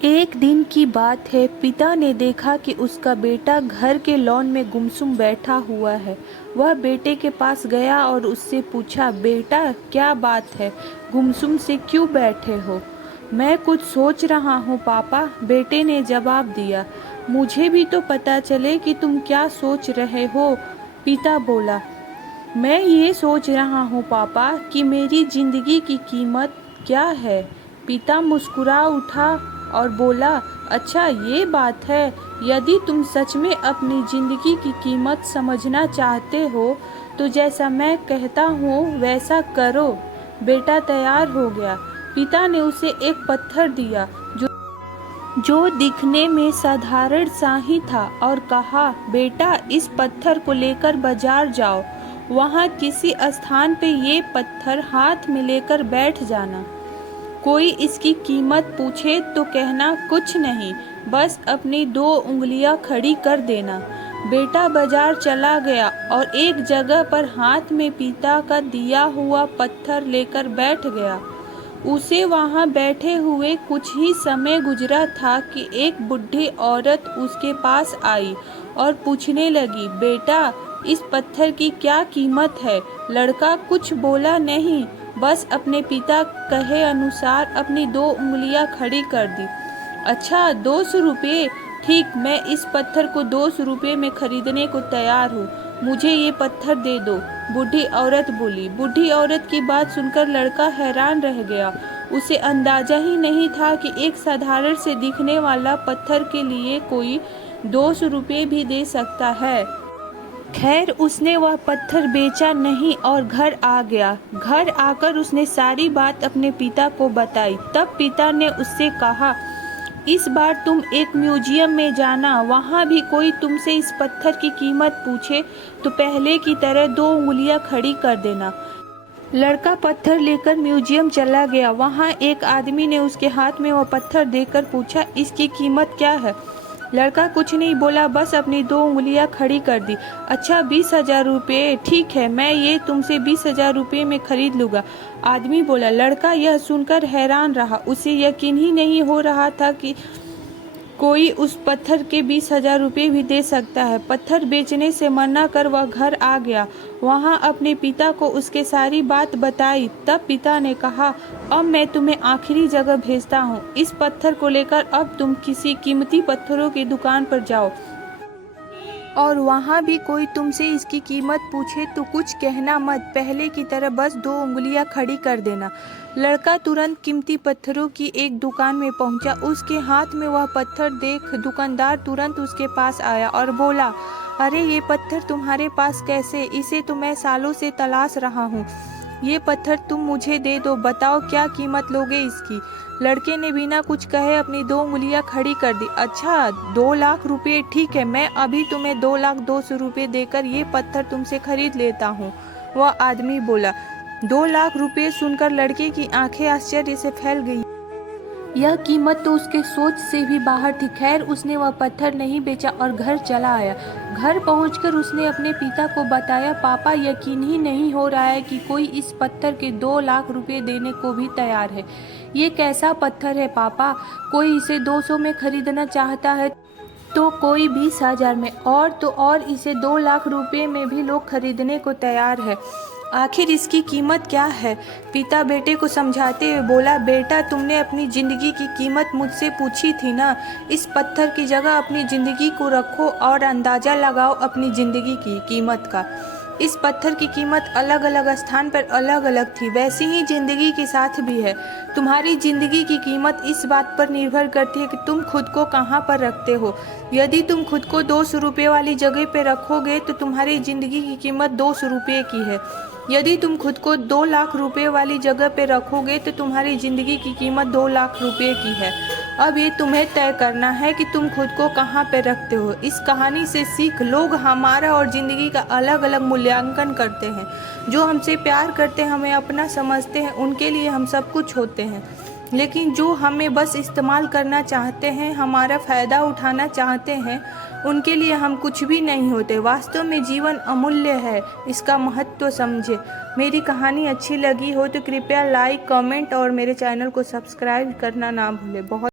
एक दिन की बात है। पिता ने देखा कि उसका बेटा घर के लॉन में गुमसुम बैठा हुआ है। वह बेटे के पास गया और उससे पूछा, बेटा क्या बात है, गुमसुम से क्यों बैठे हो? मैं कुछ सोच रहा हूँ पापा, बेटे ने जवाब दिया। मुझे भी तो पता चले कि तुम क्या सोच रहे हो, पिता बोला। मैं ये सोच रहा हूँ पापा कि मेरी जिंदगी की कीमत क्या है। पिता मुस्कुरा उठा और बोला, अच्छा ये बात है। यदि तुम सच में अपनी जिंदगी की कीमत समझना चाहते हो तो जैसा मैं कहता हूँ वैसा करो। बेटा तैयार हो गया। पिता ने उसे एक पत्थर दिया जो दिखने में साधारण सा ही था और कहा, बेटा इस पत्थर को लेकर बाजार जाओ। वहाँ किसी स्थान पे ये पत्थर हाथ में लेकर बैठ जाना। कोई इसकी कीमत पूछे तो कहना कुछ नहीं, बस अपनी 2 उंगलियां खड़ी कर देना। बेटा बाजार चला गया और एक जगह पर हाथ में पिता का दिया हुआ पत्थर लेकर बैठ गया। उसे वहां बैठे हुए कुछ ही समय गुजरा था कि एक बूढ़ी औरत उसके पास आई और पूछने लगी, बेटा इस पत्थर की क्या कीमत है? लड़का कुछ बोला नहीं, बस अपने पिता कहे अनुसार अपनी 2 उंगलियां खड़ी कर दी। अच्छा 200 रुपये, ठीक, मैं इस पत्थर को 200 रुपये में खरीदने को तैयार हूँ। मुझे ये पत्थर दे दो, बूढ़ी औरत बोली। बूढ़ी औरत की बात सुनकर लड़का हैरान रह गया। उसे अंदाजा ही नहीं था कि एक साधारण से दिखने वाला पत्थर के लिए कोई 200 रुपये भी दे सकता है। खैर उसने वह पत्थर बेचा नहीं और घर आ गया। घर आकर उसने सारी बात अपने पिता को बताई। तब पिता ने उससे कहा, इस बार तुम एक म्यूजियम में जाना, वहाँ भी कोई तुमसे इस पत्थर की कीमत पूछे तो पहले की तरह 2 उंगलियां खड़ी कर देना। लड़का पत्थर लेकर म्यूजियम चला गया। वहाँ एक आदमी ने उसके हाथ में वह पत्थर देकर पूछा, इसकी कीमत क्या है? लड़का कुछ नहीं बोला, बस अपनी 2 उंगलियां खड़ी कर दी। अच्छा 20,000 रुपये, ठीक है, मैं ये तुमसे 20,000 रुपये में खरीद लूँगा, आदमी बोला। लड़का यह सुनकर हैरान रहा। उसे यकीन ही नहीं हो रहा था कि कोई उस पत्थर के 20,000 रुपये भी दे सकता है। पत्थर बेचने से मना कर वह घर आ गया। वहाँ अपने पिता को उसके सारी बात बताई। तब पिता ने कहा, अब मैं तुम्हें आखिरी जगह भेजता हूँ। इस पत्थर को लेकर अब तुम किसी कीमती पत्थरों की दुकान पर जाओ और वहाँ भी कोई तुमसे इसकी कीमत पूछे तो कुछ कहना मत, पहले की तरह बस 2 उंगलियां खड़ी कर देना। लड़का तुरंत कीमती पत्थरों की एक दुकान में पहुंचा। उसके हाथ में वह पत्थर देख दुकानदार तुरंत उसके पास आया और बोला, अरे ये पत्थर तुम्हारे पास कैसे? इसे तो मैं सालों से तलाश रहा हूँ। ये पत्थर तुम मुझे दे दो, बताओ क्या कीमत लोगे इसकी? लड़के ने बिना कुछ कहे अपनी 2 उंगलियां खड़ी कर दी। अच्छा 2 लाख रुपए, ठीक है, मैं अभी तुम्हें 2,02,000 रुपये देकर ये पत्थर तुमसे खरीद लेता हूँ, वह आदमी बोला। 2 लाख रुपये सुनकर लड़के की आंखें आश्चर्य से फैल गई। यह कीमत तो उसके सोच से भी बाहर थी। खैर उसने वह पत्थर नहीं बेचा और घर चला आया। घर पहुंचकर उसने अपने पिता को बताया, पापा यकीन ही नहीं हो रहा है कि कोई इस पत्थर के 2 लाख रुपए देने को भी तैयार है। ये कैसा पत्थर है पापा? कोई इसे 200 में खरीदना चाहता है तो कोई 20,000 में, और तो और इसे 2 लाख रुपए में भी लोग खरीदने को तैयार है। आखिर इसकी कीमत क्या है? पिता बेटे को समझाते हुए बोला, बेटा तुमने अपनी जिंदगी की कीमत मुझसे पूछी थी ना, इस पत्थर की जगह अपनी जिंदगी को रखो और अंदाजा लगाओ अपनी जिंदगी की कीमत का। इस पत्थर की कीमत अलग अलग स्थान पर अलग अलग थी, वैसी ही जिंदगी के साथ भी है। तुम्हारी जिंदगी की कीमत इस बात पर निर्भर करती है कि तुम खुद को कहाँ पर रखते हो। यदि तुम खुद को 200 रुपये वाली जगह पर रखोगे तो तुम्हारी जिंदगी की कीमत 200 रुपये की है। यदि तुम खुद को 2 लाख रुपए वाली जगह पे रखोगे तो तुम्हारी जिंदगी की कीमत 2 लाख रुपए की है। अब ये तुम्हें तय करना है कि तुम खुद को कहाँ पे रखते हो। इस कहानी से सीख, लोग हमारा और जिंदगी का अलग अलग मूल्यांकन करते हैं। जो हमसे प्यार करते हैं, हमें अपना समझते हैं, उनके लिए हम सब कुछ होते हैं। लेकिन जो हमें बस इस्तेमाल करना चाहते हैं, हमारा फ़ायदा उठाना चाहते हैं, उनके लिए हम कुछ भी नहीं होते। वास्तव में जीवन अमूल्य है, इसका महत्व समझे। मेरी कहानी अच्छी लगी हो तो कृपया लाइक, कमेंट और मेरे चैनल को सब्सक्राइब करना ना भूलें। बहुत